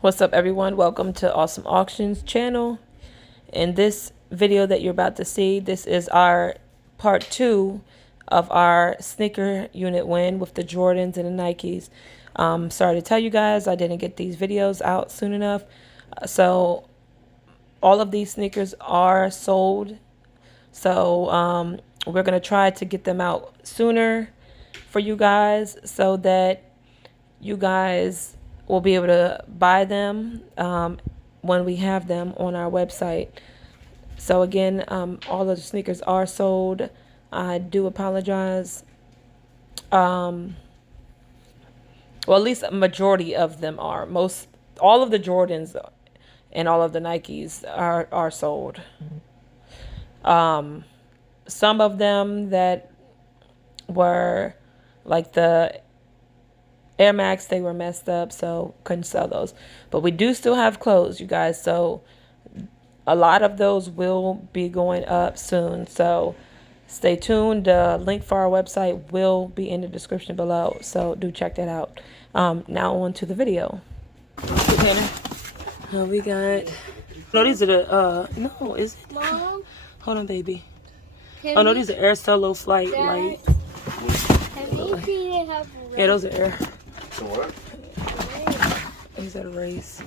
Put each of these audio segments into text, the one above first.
What's up, everyone? Welcome to Awesome Auctions channel. In this video that you're about to see, this is our part 2 of our sneaker unit win with the Jordans and the Nikes. Sorry to tell you guys, I didn't get these videos out soon enough. So all of these sneakers are sold. So we're going to try to get them out sooner for you guys so that you guys will be able to buy them when we have them on our website. So again, all of the sneakers are sold. I do apologize. Well, at least a majority of them are. All of the Jordans and all of the Nikes are sold. Some of them that were like the Air Max, they were messed up, so couldn't sell those. But we do still have clothes, you guys. So a lot of those will be going up soon. So stay tuned. The link for our website will be in the description below. So do check that out. Now on to the video. Oh, we got... No, these are the... No, is it? Mom? Hold on, baby. Oh, no, these are Air Solo Flight Light. Have you seen it have Yeah, those are Air. So what? These are the Race.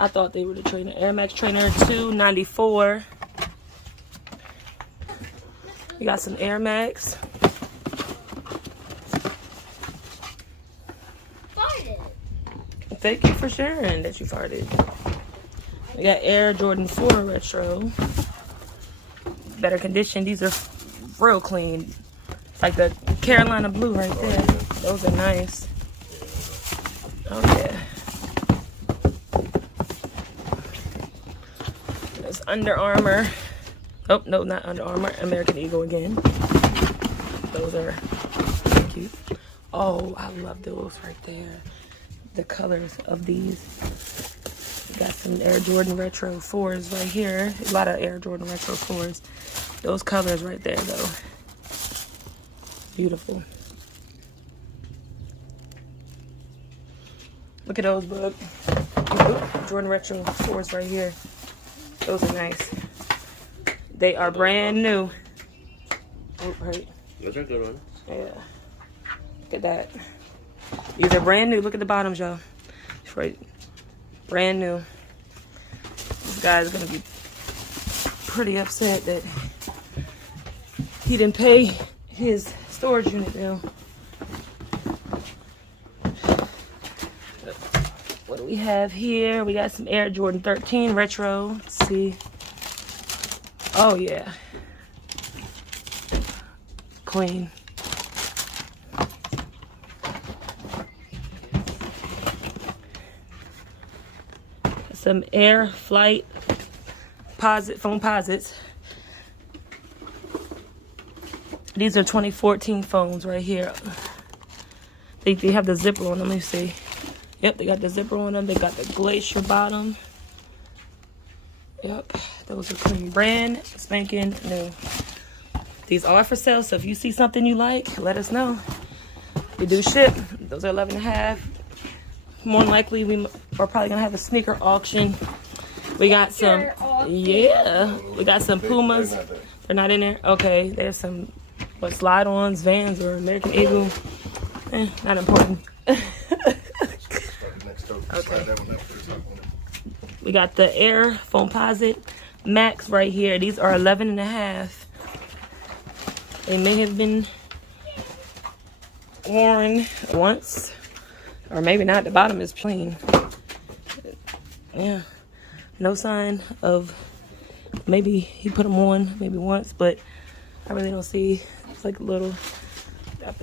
I thought they were the trainer. Air Max Trainer 294. We got some Air Max. farted? Thank you for sharing that you farted. We got Air Jordan 4 Retro. Better condition. These are real clean. Like the Carolina blue right there. Those are nice. Oh yeah. There's Under Armour. Oh, no, not Under Armour. American Eagle again. Those are cute. Oh, I love those right there. The colors of these. Got some Air Jordan Retro 4s right here. A lot of Air Jordan Retro 4s. Those colors right there, though. Beautiful. Look at those, bud. Jordan Retro 4s right here. Those are nice. They are brand new. Oh, right. Those are good ones. Yeah. Look at that. These are brand new. Look at the bottoms, y'all. It's right. Brand new. This guy's gonna be pretty upset that he didn't pay his storage unit bill. What do we have here? We got some Air Jordan 13 Retro. Let's see. Oh yeah. Clean. Some Air Flight foam posits. These are 2014 foams right here. They have the zipper on them. Let me see. Yep, they got the zipper on them. They got the glacier bottom. Yep, those are clean. Brand spanking new. These are for sale, so if you see something you like, let us know. We do ship. Those are 11.5. More than likely, we're probably gonna have a sneaker auction. We got some, yeah, we got some Pumas. They're not in there. Okay, there's some what slide-ons, Vans, or American Eagle. Not important. Okay. We got the Air Foamposite Max right here. These are 11.5. They may have been worn once. Or maybe not. The bottom is plain. Yeah. No sign of maybe he put them on maybe once, but I really don't see. It's like a little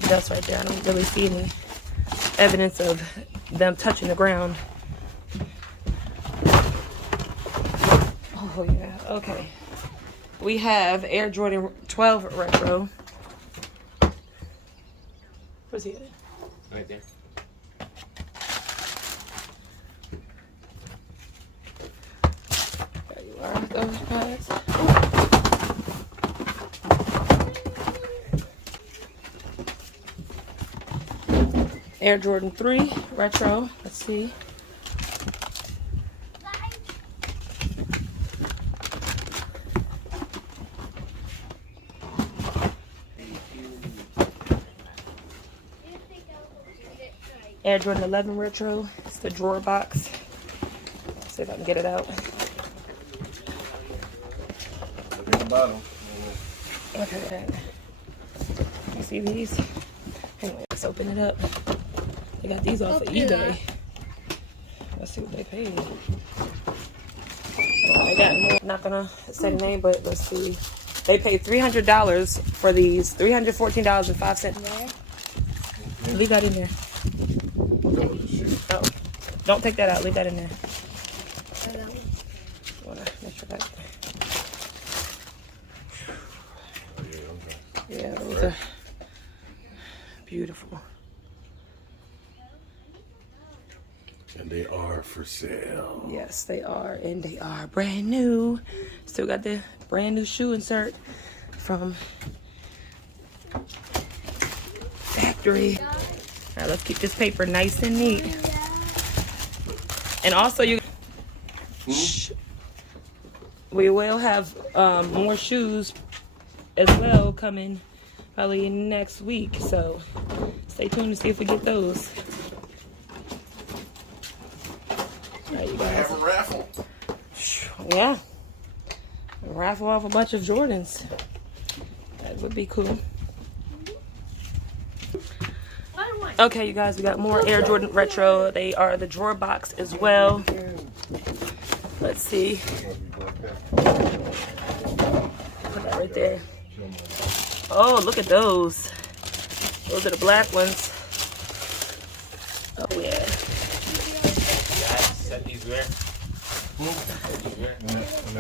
dust right there. I don't really see any evidence of them touching the ground. Oh yeah. Okay. We have Air Jordan 12 Retro. Where's he at? Right there. There you are. Those guys. Air Jordan 3 retro. Let's see. Air Jordan 11 retro. It's the drawer box. Let's see if I can get it out. Look at the bottom. Okay. You see these? Anyway, let's open it up. They got these off of eBay. Let's see what they paid. They got more. Not gonna say the name, but let's see. They paid $300 for these. $314.05. Leave that in there. Oh, don't take that out. Leave that in there. Wanna make sure that. Yeah, those are beautiful. And they are for sale. Yes, they are, and they are brand new. Still got the brand new shoe insert from factory. All right, let's keep this paper nice and neat. And also, we will have more shoes as well coming probably next week. So stay tuned to see if we get those. All right, you guys. Have a raffle. Yeah. Raffle off a bunch of Jordans. That would be cool. Okay, you guys, we got more Air Jordan Retro. They are the drawer box as well. Let's see. Put that right there. Oh, look at those. Those are the black ones. Oh, yeah. Set these where?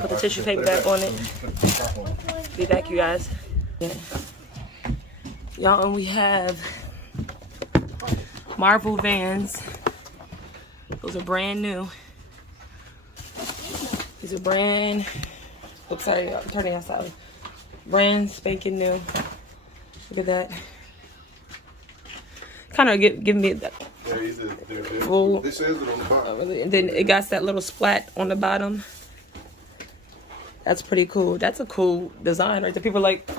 Put the tissue paper back on it. Be back, you guys. Yeah. Y'all, and we have Marvel Vans. Those are brand new. These are brand. Oops, sorry, I'm turning outside. Brand spanking new. Look at that. Kind of give me that. Yeah, they're Full. It says it on the bottom. And then it got that little splat on the bottom. That's pretty cool. That's a cool design right there. People are like,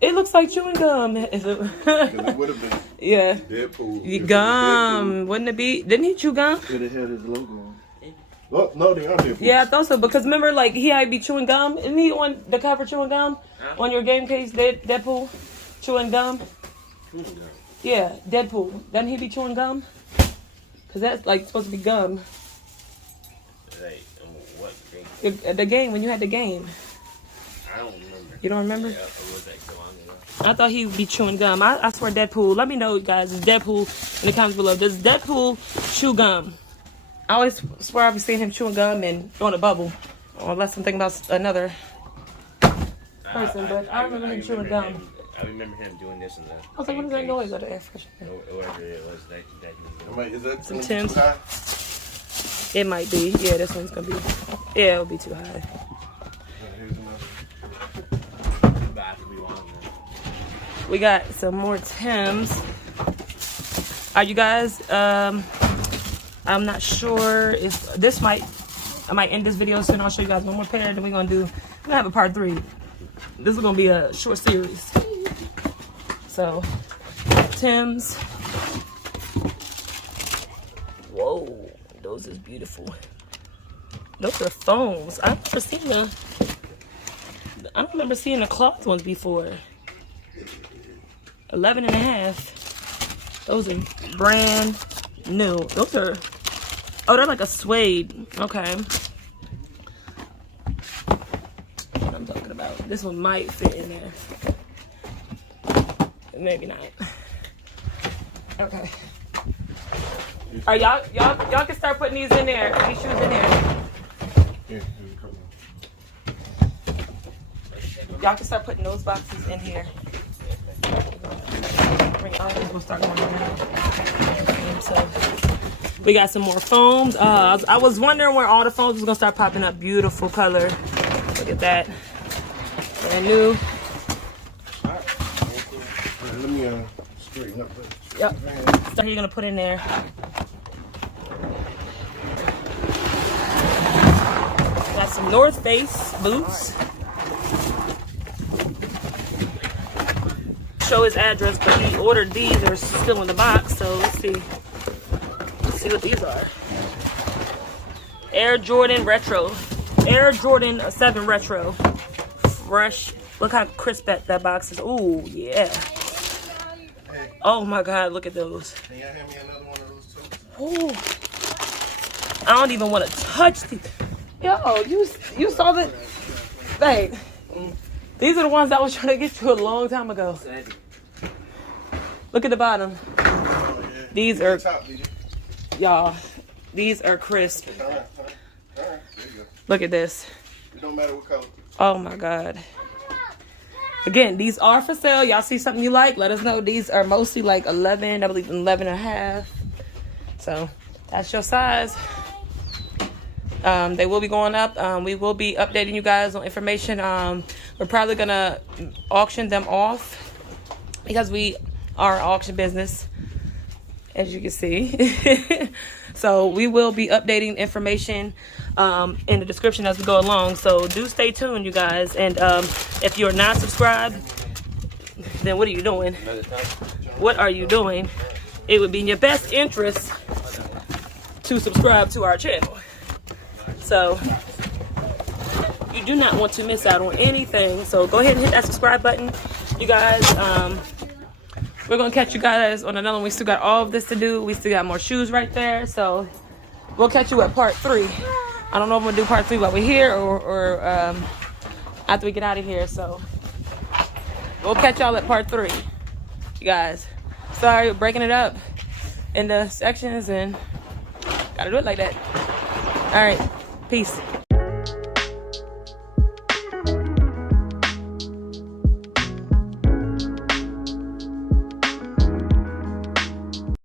it looks like chewing gum. Is it? It would have been Yeah. Deadpool. Gum. Wouldn't it be? Didn't he chew gum? Could have had his logo on. Oh, no, they are Deadpool. Yeah, I thought so. Because remember, like, he had to be chewing gum. Isn't he on the cover chewing gum? On your game case, Deadpool? Chewing gum? Yeah, Deadpool. Doesn't he be chewing gum? Because that's, like, supposed to be gum. Like, what game? The game, when you had the game. I don't remember. You don't remember? Yeah, it was like so long ago. I thought he would be chewing gum. I swear Deadpool. Let me know, guys. Is Deadpool in the comments below. Does Deadpool chew gum? I always swear I've seen him chewing gum and throwing a bubble. Or unless I'm thinking about another person. But I remember him chewing gum. I remember him doing this in the. I was like, what is that noise out of air freshener? Whatever it was that he was Wait, is that Some too Timbs. high? It might be. Yeah, this one's going to be. Yeah, it'll be too high. Here's another. doing. Back we want. We got some more Timbs. You guys, I'm not sure if this I might end this video soon. I'll show you guys one more pair. Then we're going to have a part 3. This is going to be a short series. So, Timbs. Whoa, those is beautiful. Those are foams. I don't remember seeing the cloth ones before. 11.5. Those are brand new. Those are, oh, they're like a suede. Okay. What I'm talking about. This one might fit in there. Maybe not. Okay. All right, y'all can start putting these in there. These shoes in there. Yeah, here's a couple. Y'all can start putting those boxes in here. We'll start going on. So we got some more foams. I was wondering where all the foams was gonna start popping up. Beautiful color. Look at that. Brand new. Let me Yep. So you're gonna put in there. Got some North Face boots. Show his address, but he ordered these. They're still in the box, so let's see. Let's see what these are. Air Jordan Retro. Air Jordan 7 Retro. Fresh. Look how crisp that box is. Ooh, yeah. Oh my God, look at those. Can y'all hand me another one of those too? Ooh. I don't even want to touch these. Yo, you saw that? Hey, these are the ones I was trying to get to a long time ago. Look at the bottom. Oh, yeah. These are, Top, y'all, these are crisp. all right. There you go. Look at this. It don't matter what color. Oh my God. Again, these are for sale. Y'all see something you like, let us know. These are mostly like 11, I believe 11 and a half. So that's your size. They will be going up. We will be updating you guys on information. We're probably gonna auction them off because we are an auction business, as you can see. So we will be updating information in the description as we go along. So do stay tuned, you guys. And if you're not subscribed, then what are you doing? What are you doing? It would be in your best interest to subscribe to our channel. So you do not want to miss out on anything. So go ahead and hit that subscribe button, you guys. We're gonna catch you guys on another one. We still got all of this to do. We still got more shoes right there. So we'll catch you at part 3. I don't know if I'm gonna do part 3 while we're here or after we get out of here. So we'll catch y'all at part 3, you guys. Sorry, we're breaking it up in the sections and gotta do it like that. All right, peace.